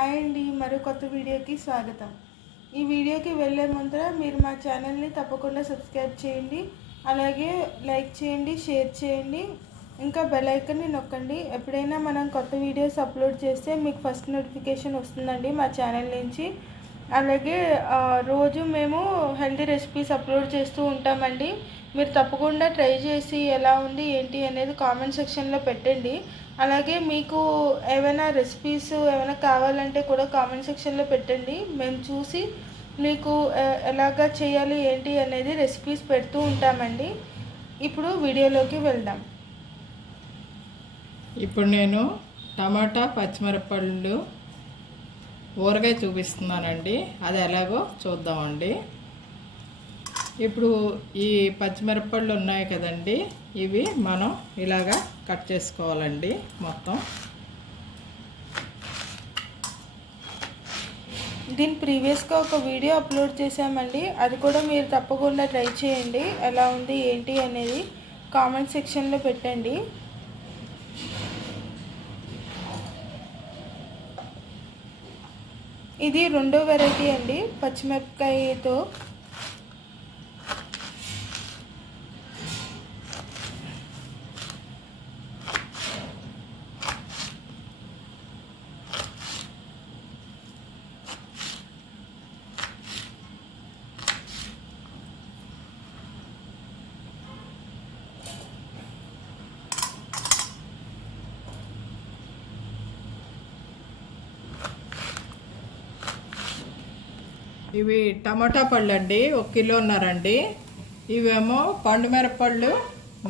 Hi అండి, మరో కొత్త వీడియోకి స్వాగతం. ఈ వీడియోకి వెళ్ళే ముందర మీరు మా ఛానల్ని తప్పకుండా సబ్స్క్రైబ్ చేయండి, అలాగే లైక్ చేయండి, షేర్ చేయండి, ఇంకా బెల్ ఐకాన్ని నొక్కండి. ఎప్పుడైనా మనం కొత్త వీడియోస్ అప్లోడ్ చేస్తే మీకు ఫస్ట్ నోటిఫికేషన్ వస్తుందండి మా ఛానల్ నుంచి. అలాగే రోజు మేము హెల్తీ రెసిపీస్ అప్లోడ్ చేస్తూ ఉంటామండి. మీరు తప్పకుండా ట్రై చేసి ఎలా ఉంది ఏంటి అనేది కామెంట్ సెక్షన్లో పెట్టండి. అలాగే మీకు ఏమైనా రెసిపీస్ ఏమైనా కావాలంటే కూడా కామెంట్ సెక్షన్లో పెట్టండి. మేము చూసి మీకు ఎలాగా చేయాలి ఏంటి అనేది రెసిపీస్ పెడుతూ ఉంటామండి. ఇప్పుడు వీడియోలోకి వెళ్దాం. ఇప్పుడు నేను టమాటా పచ్చిమిరపళ్ళు ఊరగాయ చూపిస్తున్నానండి. అది ఎలాగో చూద్దామండి. ఇప్పుడు ఈ పచ్చిమిరపళ్ళు ఉన్నాయి కదండి, ఇవి మనం ఇలాగా కట్ చేసుకోవాలండి. మొత్తం దీని ప్రీవియస్గా ఒక వీడియో అప్లోడ్ చేసామండి, అది కూడా మీరు తప్పకుండా ట్రై చేయండి. ఎలా ఉంది ఏంటి అనేది కామెంట్ సెక్షన్లో పెట్టండి. ఇది రెండో వెరైటీ అండి పచ్చిమిరపకాయతో. ఇవి టమాటా పళ్ళు అండి, 1 కిలోన్నరండి. ఇవేమో పండు మిరపళ్ళు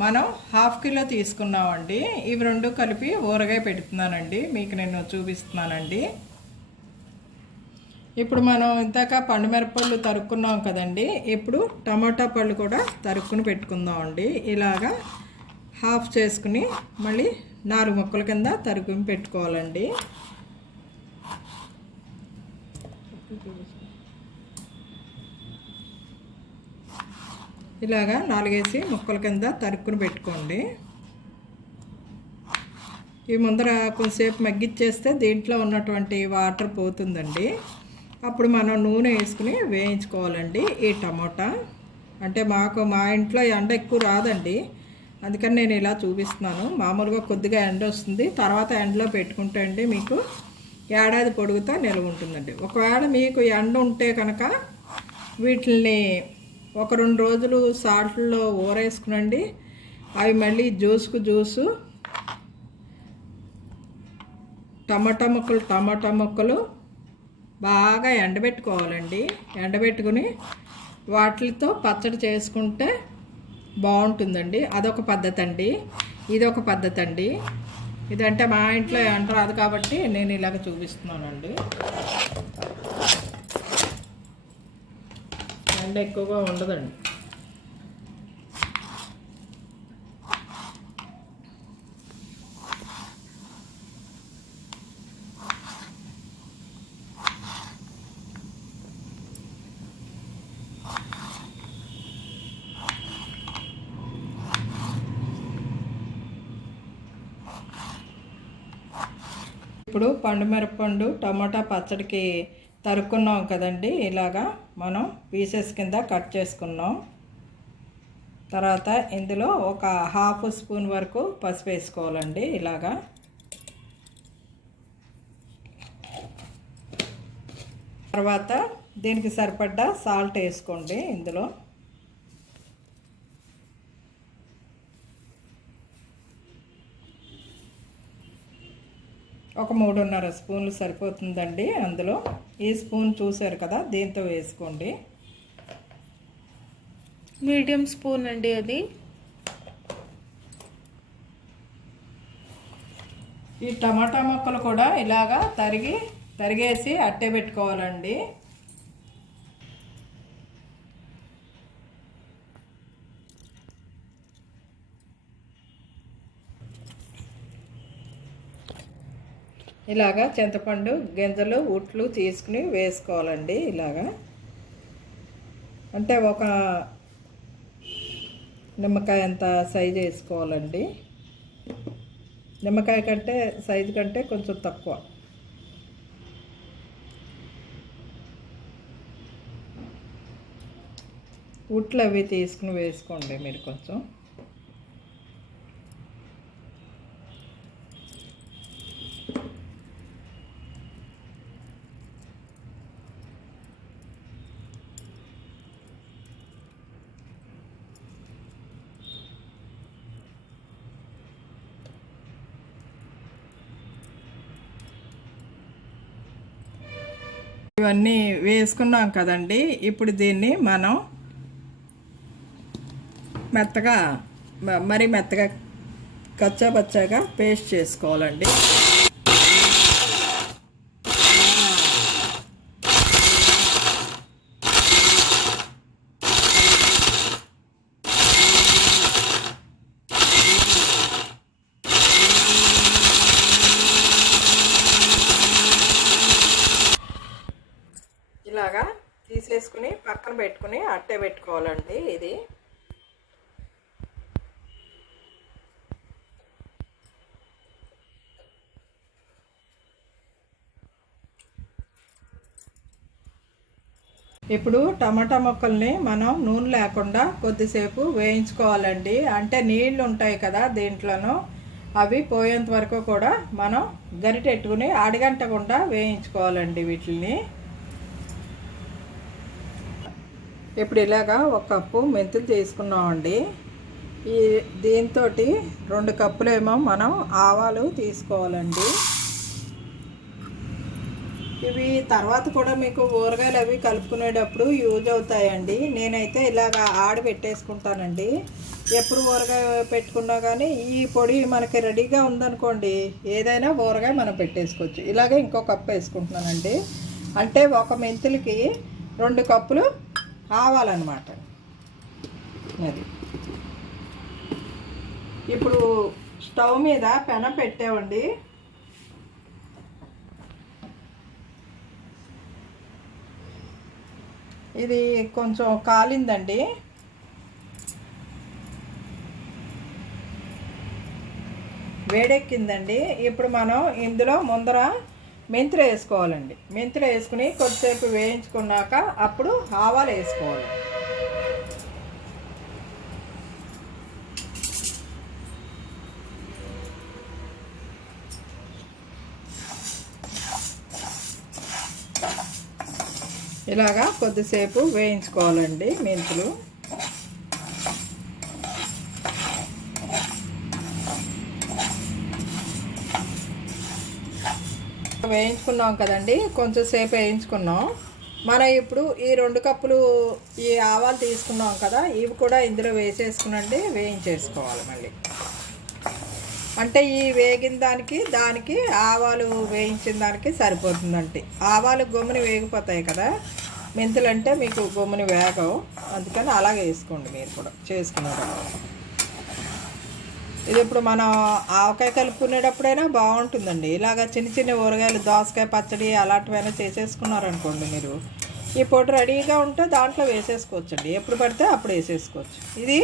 మనం 1/2 కిలో తీసుకున్నామండి. ఇవి రెండు కలిపి ఊరగాయ పెడుతున్నానండి, మీకు నేను చూపిస్తున్నానండి. ఇప్పుడు మనం ఇందాక పండు మిరపళ్ళు తరుక్కున్నాం కదండి, ఇప్పుడు టమాటా పళ్ళు కూడా తరుక్కుని పెట్టుకుందామండి. ఇలాగా హాఫ్ చేసుకుని మళ్ళీ 4 ముక్కల కింద తరుక్కుని పెట్టుకోవాలండి. ఇలాగా 4 ముక్కల కింద తరుక్కుని పెట్టుకోండి. ఈ ముందర కొంచెంసేపు మగ్గిచ్చేస్తే దీంట్లో ఉన్నటువంటి వాటర్ పోతుందండి. అప్పుడు మనం నూనె వేసుకుని వేయించుకోవాలండి. ఈ టమోటా అంటే మా ఇంట్లో ఎండ ఎక్కువ రాదండి, అందుకని నేను ఇలా చూపిస్తున్నాను. మామూలుగా కొద్దిగా ఎండ వస్తుంది, తర్వాత ఎండలో పెట్టుకుంటే అండి మీకు ఏడాది పొడుగుతా నిల్వ ఉంటుందండి. ఒకవేళ మీకు ఎండ ఉంటే కనుక వీటిని 1-2 రోజులు సాల్ట్లో ఊరేసుకునండి. అవి మళ్ళీ జ్యూసు టమాటా ముక్కలు బాగా ఎండబెట్టుకోవాలండి. ఎండబెట్టుకుని వాటితో పచ్చడి చేసుకుంటే బాగుంటుందండి. అదొక పద్ధతి అండి, ఇదొక పద్ధతి అండి. ఇదంటే మా ఇంట్లో ఎండ రాదు కాబట్టి నేను ఇలాగ చూపిస్తున్నానండి. ఎండ ఎక్కువగా ఉండదండి. ఇప్పుడు పండు మిరపండు టమాటా పచ్చడికి తరుక్కున్నాం కదండి, ఇలాగా మనం పీసెస్ కింద కట్ చేసుకున్నాం. తర్వాత ఇందులో ఒక 1/2 స్పూన్ వరకు పసుపు వేసుకోవాలండి. ఇలాగా తర్వాత దీనికి సరిపడ్డ సాల్ట్ వేసుకోండి. ఇందులో ఒక 3.5 స్పూన్లు సరిపోతుందండి. అందులో ఈ స్పూన్ చూసారు కదా, దీంతో వేసుకోండి. మీడియం స్పూన్ అండి అది. ఈ టమాటా ముక్కలు కూడా ఇలాగా తరిగేసి అట్టే పెట్టుకోవాలండి. ఇలాగా చింతపండు గింజలు ఉట్లు తీసుకుని వేసుకోవాలండి. ఇలాగా అంటే ఒక నిమ్మకాయ అంత సైజు వేసుకోవాలండి. నిమ్మకాయ కంటే సైజు కంటే కొంచెం తక్కువ. ఉట్లు అవి తీసుకుని వేసుకోండి మీరు కొంచెం. ఇవన్నీ వేసుకున్నాం కదండి. ఇప్పుడు దీన్ని మనం మెత్తగా మరీ మెత్తగా కచ్చాపచ్చాగా పేస్ట్ చేసుకోవాలండి. ఇలాగా తీసేసుకుని పక్కన పెట్టుకుని అట్టే పెట్టుకోవాలండి. ఇది ఇప్పుడు టమాటా ముక్కల్ని మనం నూనె లేకుండా కొద్దిసేపు వేయించుకోవాలండి. అంటే నీళ్ళు ఉంటాయి కదా దీంట్లోనూ, అవి పోయేంత వరకు కూడా మనం గరిటెట్టుకుని అడగంటకుండా వేయించుకోవాలండి వీటిని. ఇప్పుడు ఇలాగా 1 కప్పు మెంతులు తీసుకున్నామండి. దీంతో 2 కప్పులేమో మనం ఆవాలు తీసుకోవాలండి. ఇవి తర్వాత కూడా మీకు ఊరగాయలు అవి కలుపుకునేటప్పుడు యూజ్ అవుతాయండి. నేనైతే ఇలాగ పెట్టేసుకుంటానండి. ఎప్పుడు ఊరగాయ పెట్టుకున్నా కానీ ఈ పొడి మనకి రెడీగా ఉందనుకోండి, ఏదైనా ఊరగాయ మనం పెట్టేసుకోవచ్చు. ఇలాగే ఇంకో కప్పు వేసుకుంటున్నానండి. అంటే 1 మెంతులకి 2 కప్పులు ఆవాలన్నమాట. అది ఇప్పుడు స్టవ్ మీద పెనం పెట్టామండి. ఇది కొంచెం కాలిందండి. వేడెక్కిందండి. ఇప్పుడు మనం ఇందులో ముందర మెంతులు వేసుకోవాలండి. మెంతులు వేసుకుని కొద్దిసేపు వేయించుకున్నాక అప్పుడు ఆవాలు వేసుకోవాలి. ఇలాగా కొద్దిసేపు వేయించుకోవాలండి మెంతులు. వేయించుకున్నాం కదండి, కొంచెం సేపు వేయించుకున్నాం. మనం ఇప్పుడు ఈ 2 కప్పులు ఈ ఆవాలు తీసుకున్నాం కదా, ఇవి కూడా ఇందులో వేసేసుకునండి వేయించేసుకోవాలి మళ్ళీ. అంటే ఈ వేగిన దానికి ఆవాలు వేయించిన దానికి సరిపోతుందండి. ఆవాలు గమ్ముని వేగిపోతాయి కదా, మెంతులు అంటే మీకు గమ్ముని వేగవు. అందుకని అలాగే వేసుకోండి మీరు కూడా చేసుకునేటప్పుడు. ఇది ఇప్పుడు మనం ఆవకాయ కలుపుకునేటప్పుడైనా బాగుంటుందండి. ఇలాగ చిన్న ఊరగాయలు, దోసకాయ పచ్చడి అలాంటివైనా చేసేసుకున్నారనుకోండి మీరు, ఈ పొడి రెడీగా ఉంటే దాంట్లో వేసేసుకోవచ్చండి. ఎప్పుడు పడితే అప్పుడు వేసేసుకోవచ్చు. ఇది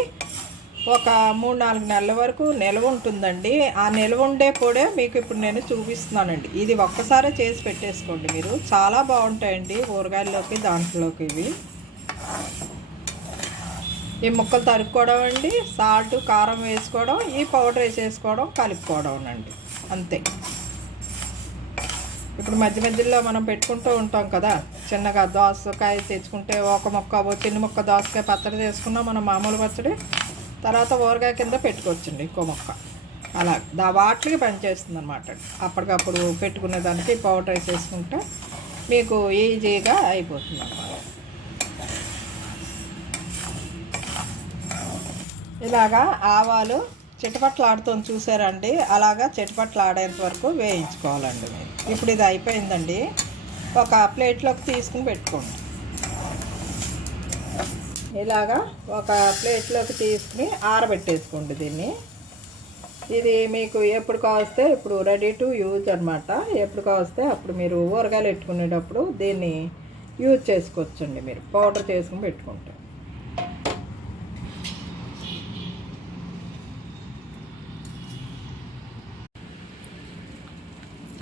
ఒక 3-4 నెలల వరకు నిల్వ ఉంటుందండి. ఆ నిల్వ ఉండే పొడే మీకు ఇప్పుడు నేను చూపిస్తున్నానండి. ఇది ఒక్కసారి చేసి పెట్టేసుకోండి మీరు, చాలా బాగుంటాయండి ఊరగాయల్లోకి, దాంట్లోకి. ఇవి ఈ ముక్కలు తరుక్కోవడం అండి, సాల్ట్ కారం వేసుకోవడం, ఈ పౌడర్ వేసేసుకోవడం, కలుపుకోవడం అండి, అంతే. ఇప్పుడు మధ్యలో మనం పెట్టుకుంటూ ఉంటాం కదా, చిన్నగా దోసకాయ తెచ్చుకుంటే ఒక ముక్క, చిన్న ముక్క దోసకాయ పచ్చడి చేసుకున్నాం మనం, మామూలు పచ్చడి. తర్వాత ఊరగాయ కింద పెట్టుకోవచ్చండి ఇంకో మొక్క. అలా వాటికి పనిచేస్తుంది అనమాట. అప్పటికప్పుడు పెట్టుకునే దానికి పౌడర్ వేసేసుకుంటే మీకు ఈజీగా అయిపోతుంది అన్నమాట. ఇలాగా ఆవాలు చిటపట్లాడుతుంది చూసారండి, అలాగా చిటపట్లాడేంత వరకు వేయించుకోవాలండి మీరు. ఇప్పుడు ఇది అయిపోయిందండి. ఒక ప్లేట్లోకి తీసుకుని పెట్టుకోండి. ఇలాగా ఒక ప్లేట్లోకి తీసుకుని ఆరబెట్టేసుకోండి దీన్ని. ఇది మీకు ఎప్పుడు కావస్తే ఇప్పుడు రెడీ టు యూజ్ అనమాట. ఎప్పుడు కావస్తే అప్పుడు మీరు ఊరగాయలు పెట్టుకునేటప్పుడు దీన్ని యూజ్ చేసుకోవచ్చండి. మీరు పౌడర్ చేసుకుని పెట్టుకుంటే.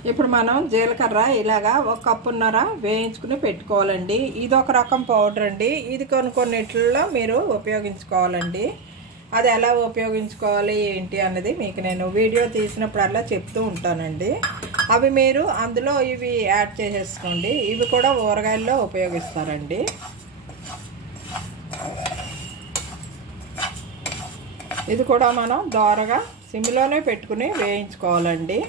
ఇప్పుడు మనం జీలకర్ర ఇలాగా 1 కప్పున్నర వేయించుకుని పెట్టుకోవాలండి. ఇది ఒక రకం పౌడర్ అండి. ఇది కొన్నిట్లో మీరు ఉపయోగించుకోవాలండి. అది ఎలా ఉపయోగించుకోవాలి ఏంటి అన్నది మీకు నేను వీడియో తీసినప్పుడల్లా చెప్తూ ఉంటానండి. అవి మీరు అందులో ఇవి యాడ్ చేసేసుకోండి. ఇవి కూడా ఊరగాయల్లో ఉపయోగిస్తారండి. ఇది కూడా మనం దోరగా సిమ్లోనే పెట్టుకుని వేయించుకోవాలండి.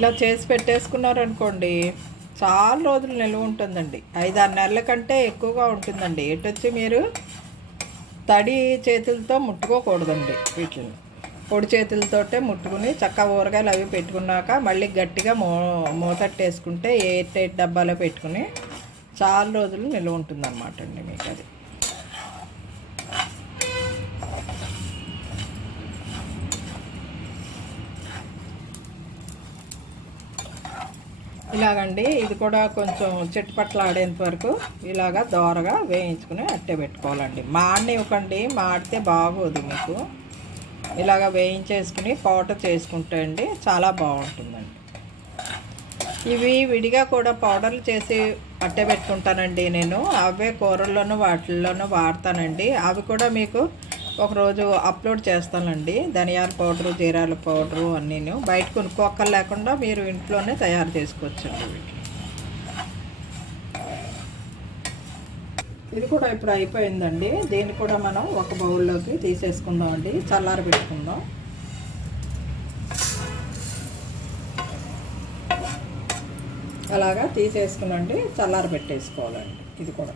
ఇలా చేసి పెట్టేసుకున్నారనుకోండి చాలా రోజులు నిల్వ ఉంటుందండి. 5-6 నెలల కంటే ఎక్కువగా ఉంటుందండి. ఎటొచ్చి మీరు తడి చేతులతో ముట్టుకోకూడదండి. వీటిని పొడి చేతులతోటే ముట్టుకుని చక్కగా ఊరగాయలు అవి పెట్టుకున్నాక మళ్ళీ గట్టిగా మూతట్టేసుకుంటే ఎయిర్ టైట్ డబ్బాలో పెట్టుకుని చాలా రోజులు నిల్వ ఉంటుందన్నమాట అండి మీకు అది. ఇలాగండి ఇది కూడా కొంచెం చిట్టుపట్ల ఆడేంత వరకు ఇలాగా దోరగా వేయించుకుని అట్టే పెట్టుకోవాలండి. మాడనివ్వకండి, మాడితే బాగోదు మీకు. ఇలాగ వేయించేసుకుని పౌడర్ చేసుకుంటే అండి చాలా బాగుంటుందండి. ఇవి విడిగా కూడా పౌడర్లు చేసి అట్టే పెట్టుకుంటానండి నేను. అవే కూరల్లోనూ వాటిల్లోనూ వాడతానండి. అవి కూడా మీకు ఒకరోజు అప్లోడ్ చేస్తానండి. ధనియాల పౌడరు, జీరాల పౌడరు అన్నీను బయట కొనుక్కోక్కర్ లేకుండా మీరు ఇంట్లోనే తయారు చేసుకోవచ్చండి వీటిని. ఇది కూడా ఇప్పుడు అయిపోయిందండి. దీన్ని కూడా మనం ఒక బౌల్లోకి తీసేసుకుందాం అండి. చల్లారి పెట్టుకుందాం. అలాగా తీసేసుకునండి చల్లారి పెట్టేసుకోవాలండి. ఇది కూడా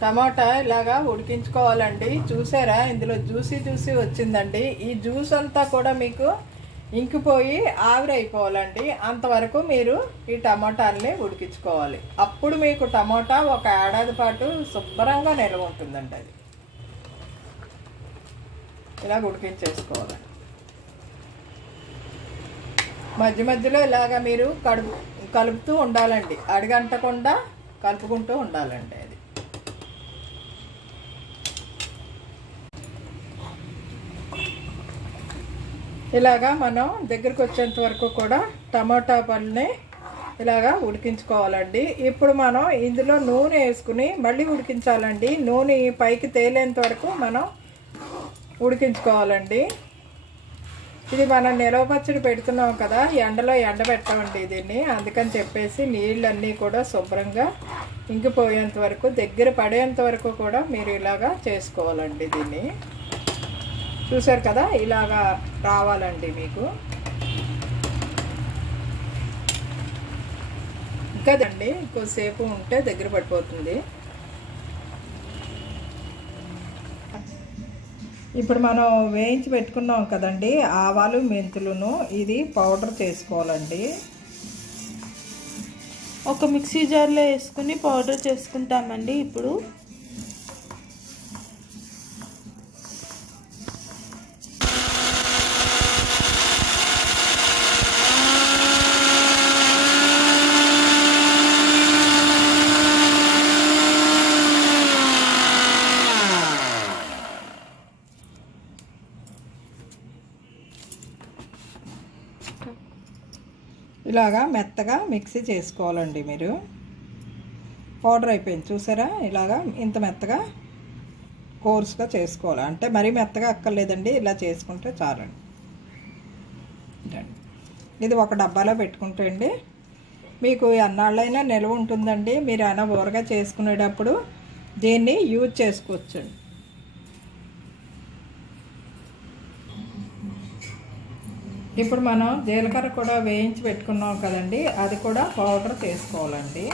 టమాటా ఇలాగా ఉడికించుకోవాలండి. చూసారా ఇందులో జ్యూసీ వచ్చిందండి. ఈ జ్యూస్ అంతా కూడా మీకు ఇంకిపోయి ఆవిరైపోవాలండి. అంతవరకు మీరు ఈ టమాటాలని ఉడికించుకోవాలి. అప్పుడు మీకు టమాటా ఒక ఏడాది పాటు శుభ్రంగా నిల్వ ఉంటుందండి. అది ఇలా ఉడికించేసుకోవాలి. మధ్య మధ్యలో ఇలాగా మీరు కలుపుతూ ఉండాలండి. అడుగంటకుండా కలుపుకుంటూ ఉండాలండి. అది ఇలాగా మనం దగ్గరికి వచ్చేంత వరకు కూడా టమాటా పళ్ళని ఇలాగా ఉడికించుకోవాలండి. ఇప్పుడు మనం ఇందులో నూనె వేసుకుని మళ్ళీ ఉడికించాలండి. నూనె పైకి తేలేంత వరకు మనం ఉడికించుకోవాలండి. ఇది మనం నిలవ పచ్చడి పెడుతున్నాం కదా, ఎండలో ఎండబెట్టామండి దీన్ని. అందుకని చెప్పేసి నీళ్ళన్నీ కూడా శుభ్రంగా ఇంకిపోయేంత వరకు, దగ్గర పడేంత వరకు కూడా మీరు ఇలాగా చేసుకోవాలండి. దీన్ని చూసారు కదా, ఇలాగా రావాలండి మీకు. ఇంకదండి కొద్దిసేపు ఉంటే దగ్గర పడిపోతుంది. ఇప్పుడు మనం వేయించి పెట్టుకున్నాం కదండి ఆవాలు మెంతులను, ఇది పౌడర్ చేసుకోవాలండి. ఒక మిక్సీ జార్లో వేసుకుని పౌడర్ చేసుకుంటామండి. ఇప్పుడు ఇలాగా మెత్తగా మిక్సీ చేసుకోవాలండి. మీరు పౌడర్ అయిపోయింది చూసారా, ఇలాగా ఇంత మెత్తగా కోర్స్గా చేసుకోవాలి. అంటే మరీ మెత్తగా అక్కర్లేదండి, ఇలా చేసుకుంటే చాలండి. ఇది ఒక డబ్బాలో పెట్టుకుంటే అండి మీకు ఎన్నాళ్ళైనా నిల్వ ఉంటుందండి. మీరు అయినా ఊరగా చేసుకునేటప్పుడు దీన్ని యూజ్ చేసుకోవచ్చండి. ఇప్పుడు మనం జీలకర్ర కూడా వేయించి పెట్టుకున్నాం కదండి, అది కూడా పౌడర్ చేసుకోవాలండి.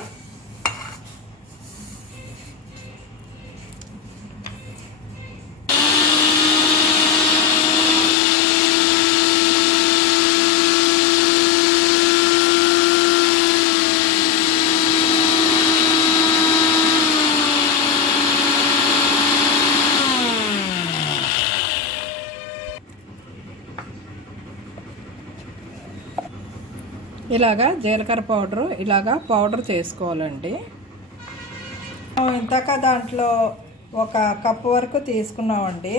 ఇలాగా జీలకర్ర పౌడరు ఇలాగా పౌడర్ చేసుకోవాలండి. ఇందాక దాంట్లో ఒక కప్పు వరకు తీసుకున్నామండి.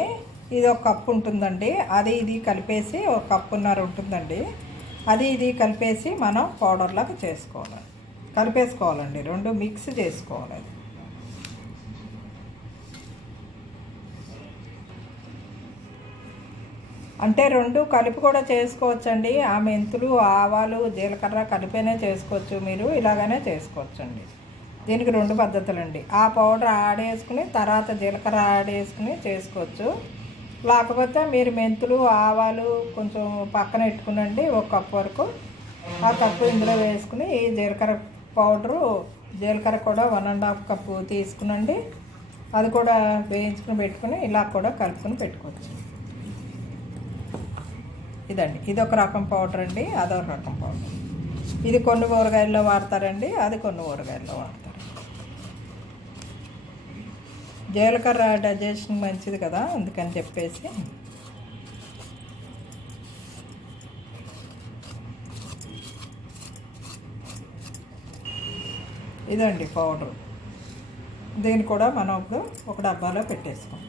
ఇది ఒక కప్పు ఉంటుందండి. అది ఇది కలిపేసి ఒక కప్పున్నర ఉంటుందండి. అది ఇది కలిపేసి మనం పౌడర్లాగా కలిపేసుకోవాలండి. రెండు మిక్స్ చేసుకోవాలి. అంటే రెండు కలిపి కూడా చేసుకోవచ్చండి. ఆ మెంతులు ఆవాలు జీలకర్ర కలిపేనే చేసుకోవచ్చు, మీరు ఇలాగనే చేసుకోవచ్చండి. దీనికి రెండు పద్ధతులండి. ఆ పౌడర్ ఆడేసుకుని తర్వాత జీలకర్ర ఆడేసుకుని చేసుకోవచ్చు. లేకపోతే మీరు మెంతులు ఆవాలు కొంచెం పక్కన పెట్టుకునండి, ఒక కప్పు వరకు ఆ కప్పు ఇందులో వేసుకుని ఈ జీలకర్ర పౌడరు జీలకర్ర కూడా 1.5 కప్పు తీసుకునండి. అది కూడా వేయించుకుని పెట్టుకుని ఇలా కూడా కలుపుకొని పెట్టుకోవచ్చు. ఇదండి, ఇది ఒక రకం పౌడర్ అండి, అదొక రకం పౌడర్. ఇది కొన్ని ఊరగాయల్లో వాడతారండి, అది కొన్ని ఊరగాయల్లో వాడతారు. జీలకర్ర డైజెషన్ మంచిది కదా, అందుకని చెప్పేసి ఇదండి పౌడర్. దీన్ని కూడా మనం ఒక డబ్బాలో పెట్టేసుకోం.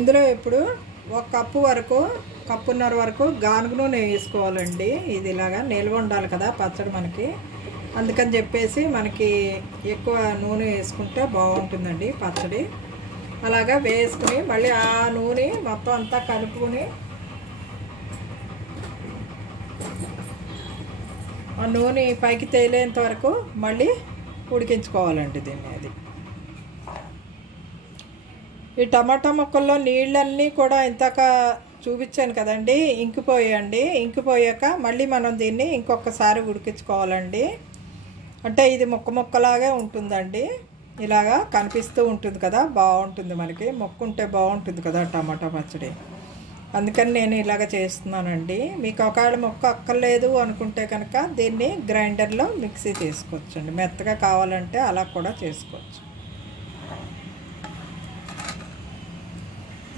ఇందులో ఇప్పుడు ఒక కప్పు వరకు కప్పున్నర వరకు గానుగ నూనె వేసుకోవాలండి. ఇది ఇలాగా నిల్వ ఉండాలి కదా పచ్చడి మనకి, అందుకని చెప్పేసి మనకి ఎక్కువ నూనె వేసుకుంటే బాగుంటుందండి పచ్చడి. అలాగా వేసుకుని మళ్ళీ ఆ నూనె మొత్తం అంతా కలుపుకొని ఆ నూనె పైకి తేలేంత వరకు మళ్ళీ ఉడికించుకోవాలండి దీన్ని. అది ఈ టమాటా ముక్కల్లో నీళ్ళన్నీ కూడా ఇంతక చూపించాను కదండి, ఇంకిపోయాయండి. ఇంకిపోయాక మళ్ళీ మనం దీన్ని ఇంకొకసారి ఉడికించుకోవాలండి. అంటే ఇది ముక్కలాగే ఉంటుందండి, ఇలాగా కనిపిస్తూ ఉంటుంది కదా, బాగుంటుంది మనకి. ముక్క ఉంటే బాగుంటుంది కదా టమాటా పచ్చడి, అందుకని నేను ఇలాగ చేస్తున్నానండి. మీకు ఒకవేళ ముక్క అక్కర్లేదు అనుకుంటే కనుక దీన్ని గ్రైండర్లో మిక్సీ చేసుకోవచ్చండి. మెత్తగా కావాలంటే అలా కూడా చేసుకోవచ్చు.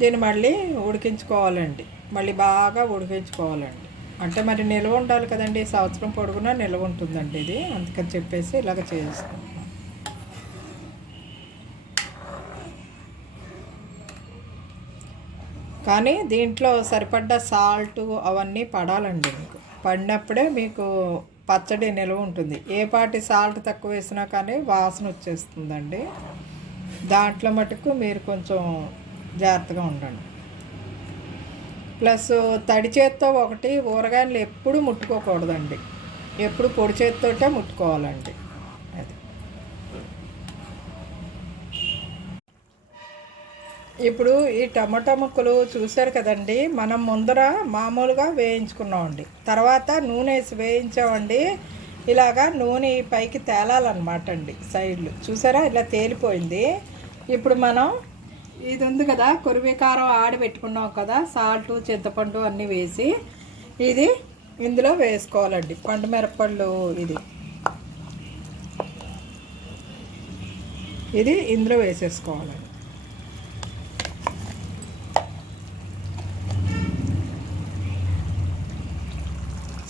దీన్ని మళ్ళీ ఉడికించుకోవాలండి, మళ్ళీ బాగా ఉడికించుకోవాలండి. అంటే మరి నిల్వ ఉండాలి కదండి, సంవత్సరం పొడుగునా నిల్వ ఉంటుందండి ఇది, అందుకని చెప్పేసి ఇలాగ చేస్తాం. కానీ దీంట్లో సరిపడ్డ సాల్ట్ అవన్నీ పడాలండి. మీకు పడినప్పుడే మీకు పచ్చడి నిల్వ ఉంటుంది. ఏ పాటి సాల్ట్ తక్కువ వేసినా కానీ వాసన వచ్చేస్తుందండి. దాంట్లో మటుకు మీరు కొంచెం జాగ్రత్తగా ఉండండి. ప్లస్ తడి చేత్తో ఒకటి ఊరగాయలు ఎప్పుడు ముట్టుకోకూడదండి, ఎప్పుడు పొడి చేత్తోటే ముట్టుకోవాలండి. అది ఇప్పుడు ఈ టమాటా ముక్కలు చూశారు కదండి, మనం ముందర మామూలుగా వేయించుకున్నామండి, తర్వాత నూనె వేసి వేయించామండి. ఇలాగా నూనె పైకి తేలాలన్నమాట అండి, సైడ్లు చూసారా ఇలా తేలిపోయింది. ఇప్పుడు మనం ఇది ఉంది కదా, కొరివికారం ఆడబెట్టుకున్నాం కదా, సాల్ట్ చింతపండు అన్నీ వేసి ఇది ఇందులో వేసుకోవాలండి. పండు మిరపళ్ళు ఇది ఇందులో వేసేసుకోవాలండి.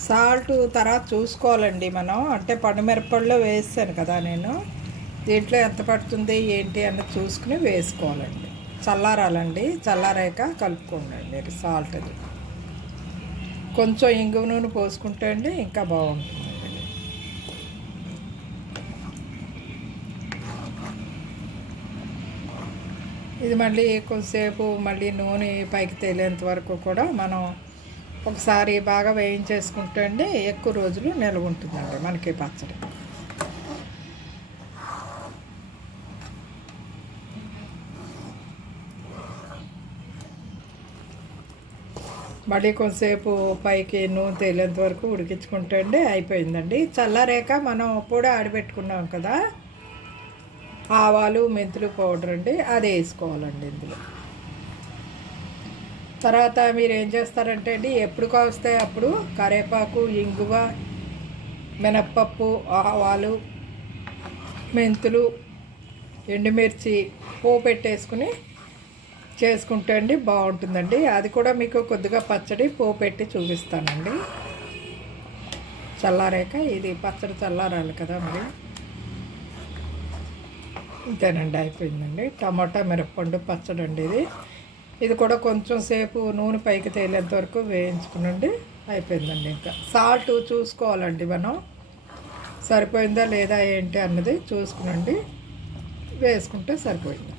సాల్ట్ తర్వాత చూసుకోవాలండి మనం, అంటే పండు మిరపల్లో వేసాను కదా నేను, దీంట్లో ఎంత పడుతుంది ఏంటి అన్నది చూసుకుని వేసుకోవాలండి. చల్లారాలండి, చల్లారాక కలుపుకోండి మీరు సాల్ట్. అది కొంచెం ఇంగువ నూనె పోసుకుంటే అండి ఇంకా బాగుంటుందండి. ఇది మళ్ళీ కొంచెంసేపు మళ్ళీ నూనె పైకి తేలేంత వరకు కూడా మనం ఒకసారి బాగా వేయించేసుకుంటే అండి ఎక్కువ రోజులు నిల్వ ఉంటుందండి మనకి పచ్చడి. మళ్ళీ కొంతసేపు పైకి నూనె తేలేంత వరకు ఉడికించుకుంటే అండి అయిపోయిందండి. చల్లారాక మనం పొడి ఆడిపెట్టుకున్నాం కదా, ఆవాలు మెంతులు పౌడర్ అండి, అది వేసుకోవాలండి ఇందులో. తర్వాత మీరు ఏం చేస్తారంటే అండి, ఎప్పుడు కావస్తే అప్పుడు కరివేపాకు ఇంగువ మినప్పప్పు ఆవాలు మెంతులు ఎండుమిర్చి పోపు పెట్టేసుకుని చేసుకుంటే అండి బాగుంటుందండి. అది కూడా మీకు కొద్దిగా పచ్చడి పోపు పెట్టి చూపిస్తానండి. చల్లారాక ఇది పచ్చడి చల్లారాలి కదా మరి. ఇంతేనండి, అయిపోయిందండి. టమాటా మిరప్పండు పచ్చడి అండి ఇది. ఇది కూడా కొంచెం సేపు నూనె పైకి తేలేంత వరకు వేయించుకునండి. అయిపోయిందండి. ఇంకా సాల్ట్ చూసుకోవాలండి, మనం సరిపోయిందా లేదా ఏంటి అన్నది చూసుకునండి, వేసుకుంటే సరిపోయింది.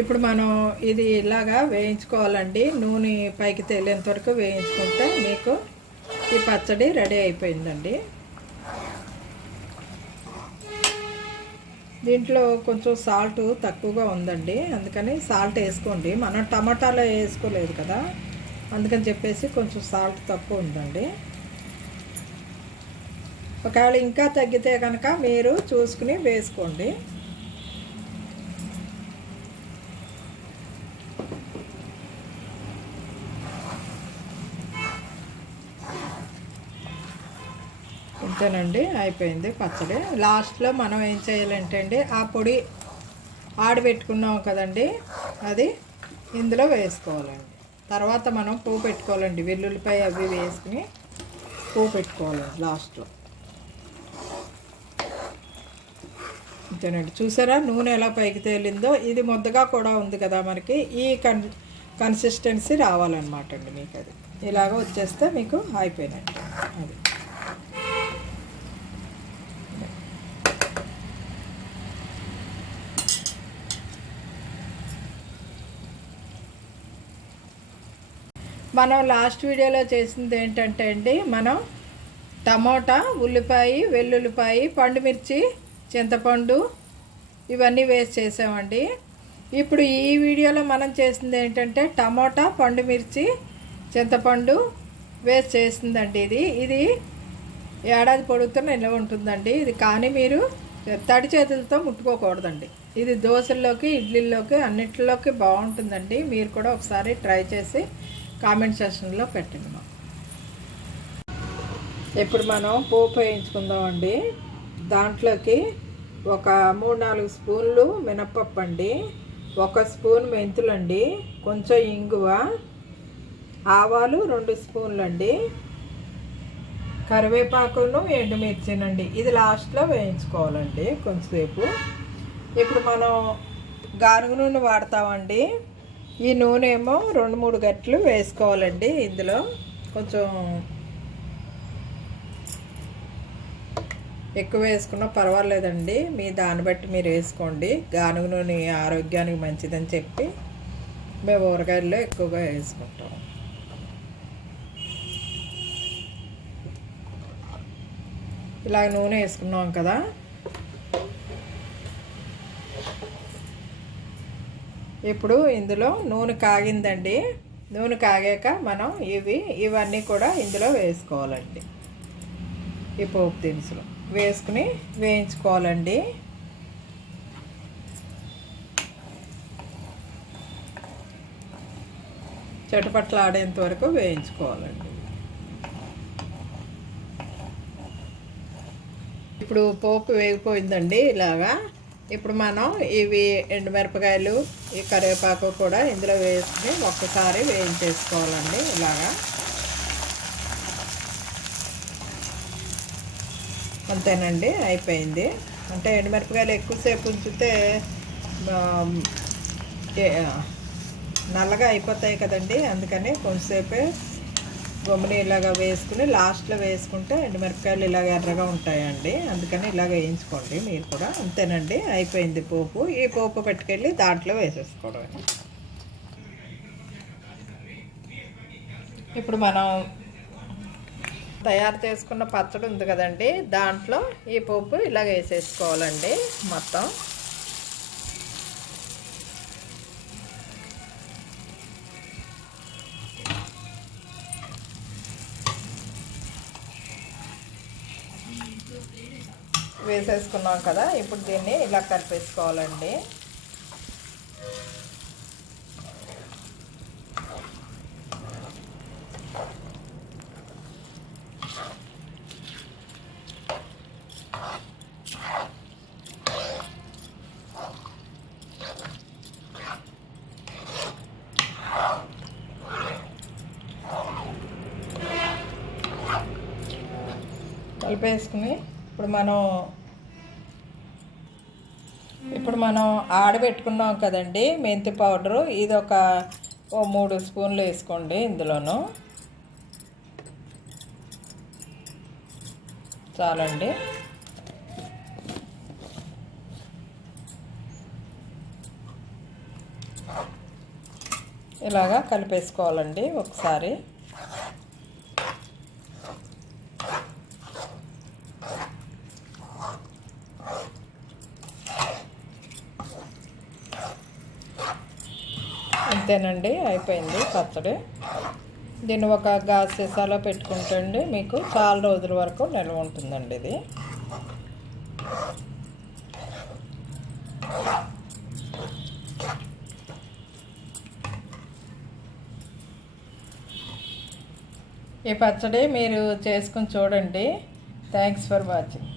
ఇప్పుడు మనం ఇది ఇలాగా వేయించుకోవాలండి. నూనె పైకి తేలేంత వరకు వేయించుకుంటే మీకు ఈ పచ్చడి రెడీ అయిపోయిందండి. దీంట్లో కొంచెం సాల్ట్ తక్కువగా ఉందండి, అందుకని సాల్ట్ వేసుకోండి. మనం టమాటాలో వేసుకోలేదు కదా, అందుకని చెప్పేసి కొంచెం సాల్ట్ తక్కువ ఉందండి. ఒకవేళ ఇంకా తగ్గితే కనుక మీరు చూసుకుని వేసుకోండి. ఇంతేనండి, అయిపోయింది పచ్చడి. లాస్ట్లో మనం ఏం చేయాలంటే అండి, ఆ పొడి ఆడబెట్టుకున్నాం కదండి, అది ఇందులో వేసుకోవాలండి. తర్వాత మనం పువ్వు పెట్టుకోవాలండి, వెల్లుల్లిపాయ అవి వేసుకుని పువ్వు పెట్టుకోవాలండి లాస్ట్లో. ఇంతేనండి, చూసారా నూనె ఎలా పైకి తేలిందో. ఇది ముద్దగా కూడా ఉంది కదా మనకి, ఈ కన్సిస్టెన్సీ రావాలన్నమాట అండి. మీకు అది ఇలాగ వచ్చేస్తే మీకు అయిపోయినట్టు. అది మనం లాస్ట్ వీడియోలో చేసింది ఏంటంటే అండి, మనం టమోటా, ఉల్లిపాయ, వెల్లుల్లిపాయ, పండుమిర్చి, చింతపండు ఇవన్నీ వేసి చేసామండి. ఇప్పుడు ఈ వీడియోలో మనం చేసింది ఏంటంటే టమోటా, పండుమిర్చి, చింతపండు వేసి చేసిందండి. ఇది ఏడాది పొడుగుతో నిల్వ ఉంటుందండి. ఇది కానీ మీరు తడి చేతులతో ముట్టుకోకూడదండి. ఇది దోశల్లోకి, ఇడ్లీల్లోకి, అన్నిటిలోకి బాగుంటుందండి. మీరు కూడా ఒకసారి ట్రై చేసి కామెంట్ సెక్షన్లో పెట్టండి. ఇప్పుడు మనం పోపు వేయించుకుందామండి. దాంట్లోకి ఒక 3-4 స్పూన్లు మినప్పప్పు అండి, 1 స్పూన్ మెంతులండి, కొంచెం ఇంగువ, ఆవాలు 2 స్పూన్లు అండి, కరివేపాకును, ఎండుమిర్చినండి. ఇది లాస్ట్లో వేయించుకోవాలండి కొంచెంసేపు. ఇప్పుడు మనం గానుగ నూనె వాడతామండి. ఈ నూనె ఏమో 2-3 గంటలు వేసుకోవాలండి. ఇందులో కొంచెం ఎక్కువ వేసుకున్నా పర్వాలేదండి, మీ దాన్ని బట్టి మీరు వేసుకోండి. గానుగ నూనె ఆరోగ్యానికి మంచిదని చెప్పి మేము ఊరగాయల్లో ఎక్కువగా వేసుకుంటాం. ఇలాగ నూనె వేసుకున్నాం కదా, ఇప్పుడు ఇందులో నూనె కాగిందండి. నూనె కాగాక మనం ఇవన్నీ కూడా ఇందులో వేసుకోవాలండి. ఈ పోపు దినుసులు వేసుకుని వేయించుకోవాలండి. చటపట్లు ఆడేంత వరకు వేయించుకోవాలండి. ఇప్పుడు పోపు వేగిపోయిందండి ఇలాగా. ఇప్పుడు మనం ఇవి ఎండుమిరపకాయలు, ఈ కరివేపాకు కూడా ఇందులో వేసుకుని ఒక్కసారి వేయించేసుకోవాలండి ఇలాగా. అంతేనండి, అయిపోయింది. అంటే ఎండుమిరపకాయలు ఎక్కువసేపు ఉంచితే నల్లగా అయిపోతాయి కదండి, అందుకని కొంచెంసేపే గమ్ముని ఇలాగ వేసుకుని లాస్ట్లో వేసుకుంటే ఎండుమిరపకాయలు ఇలాగ ఎర్రగా ఉంటాయండి, అందుకని ఇలాగ వేయించుకోండి మీరు కూడా. అంతేనండి, అయిపోయింది పోపు. ఈ పోపు పట్టుకెళ్ళి దాంట్లో వేసేసుకోవడం. ఇప్పుడు మనం తయారు చేసుకున్న పచ్చడి ఉంది కదండి, దాంట్లో ఈ పోపు ఇలాగ వేసేసుకోవాలండి మొత్తం. వేసేసుకున్నాం కదా, ఇప్పుడు దీన్ని ఇలా కలిపేసుకోవాలండి. కలిపేసుకుని ఇప్పుడు మనం ఆడబెట్టుకున్నాం కదండి మెంతి పౌడరు, ఇది ఒక 3 స్పూన్లు వేసుకోండి. ఇందులోనూ చాలండి. ఇలాగా కలిపేసుకోవాలండి ఒకసారి. అంతేనండి, అయిపోయింది పచ్చడి. దీన్ని ఒక గాజు సీసాలో పెట్టుకుంటండి మీకు చాలా రోజుల వరకు నిల్వ ఉంటుందండి ఇది. ఈ పచ్చడి మీరు చేసుకుని చూడండి. Thanks for watching.